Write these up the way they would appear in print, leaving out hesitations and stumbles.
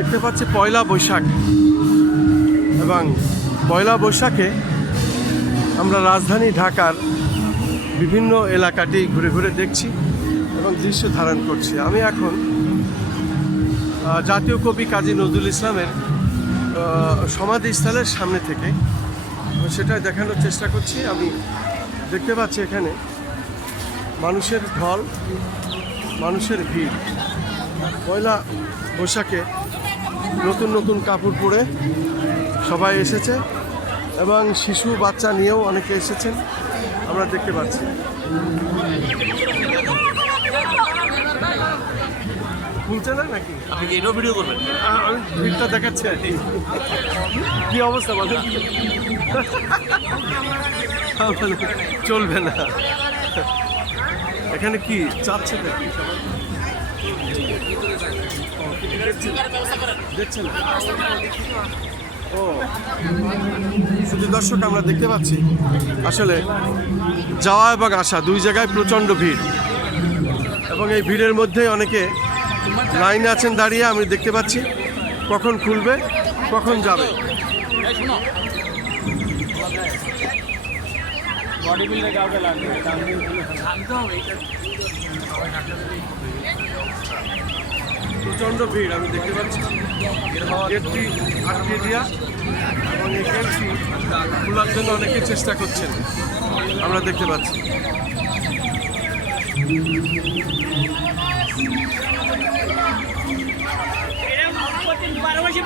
দেখতে পাচ্ছি পয়লা বৈশাখ, এবং পয়লা বৈশাখে আমরা রাজধানী ঢাকার বিভিন্ন এলাকাটি ঘুরে ঘুরে দেখছি এবং দৃশ্য ধারণ করছি। আমি এখন জাতীয় কবি কাজী নজরুল ইসলামের সমাধিস্থলের সামনে থেকে সেটাই দেখানোর চেষ্টা করছি। আমি দেখতে পাচ্ছি এখানে মানুষের ঢল, মানুষের ভিড়। পয়লা বৈশাখে নতুন নতুন কাপড় পরে সবাই এসেছে এবং শিশু বাচ্চা নিয়েও অনেকে এসেছেন, আমরা দেখতে পাচ্ছি। খুলছে না নাকি? আপনি কি এটাও ভিডিও করবেন? আমি ভিড়টা দেখাচ্ছি আর কি অবস্থা বলেন। চলবে না। এখানে কি চাচ্ছে নাকি সবাই? দেখছেন? ও শুধু দর্শক, আমরা দেখতে পাচ্ছি আসলে যাওয়া এবং আসা দুই জায়গায় প্রচণ্ড ভিড়, এবং এই ভিড়ের মধ্যে অনেকে লাইনে আছেন দাঁড়িয়ে। আমি দেখতে পাচ্ছি কখন খুলবে, কখন যাবে। প্রচণ্ড ভিড় আমি দেখতে পাচ্ছি। গেটটি আটকে দেওয়া এবং এই গেটটি খোলার জন্য অনেকে চেষ্টা করছেন, আমরা দেখতে পাচ্ছি।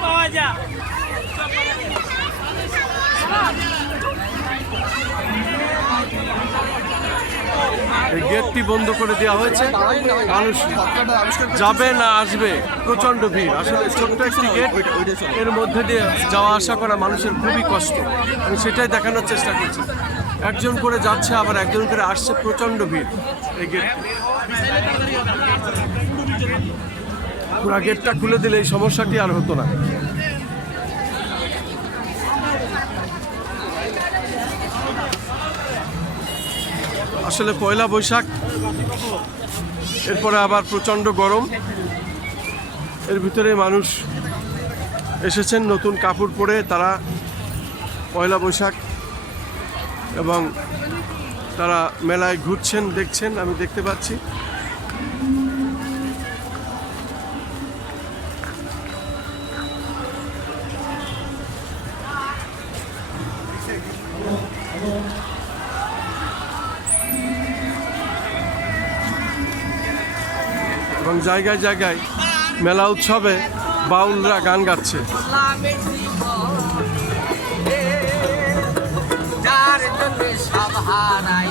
পাওয়া যায় এই গেটটি বন্ধ করে দেওয়া হয়েছে, মানুষ যাবে না আসবে, প্রচণ্ড ভিড়। আসলে ছোট্ট একটি গেট, এর মধ্যে দিয়ে যাওয়া আসা করা মানুষের খুবই কষ্ট। আমি সেটাই দেখানোর চেষ্টা করছি। একজন করে যাচ্ছে, আবার একজন করে আসছে, প্রচণ্ড ভিড়। এই গেট পুরা গেটটা খুলে দিলে এই সমস্যাটি আর হতো না। আসলে পয়লা বৈশাখ, এরপরে আবার প্রচণ্ড গরম, এর ভিতরে মানুষ এসেছেন নতুন কাপড় পরে। তারা পয়লা বৈশাখ এবং তারা মেলায় ঘুরছেন, দেখছেন, আমি দেখতে পাচ্ছি। এবং জায়গায় জায়গায় মেলা উৎসবে বাউলরা গান গাচ্ছে। যার জন্য সব হারায়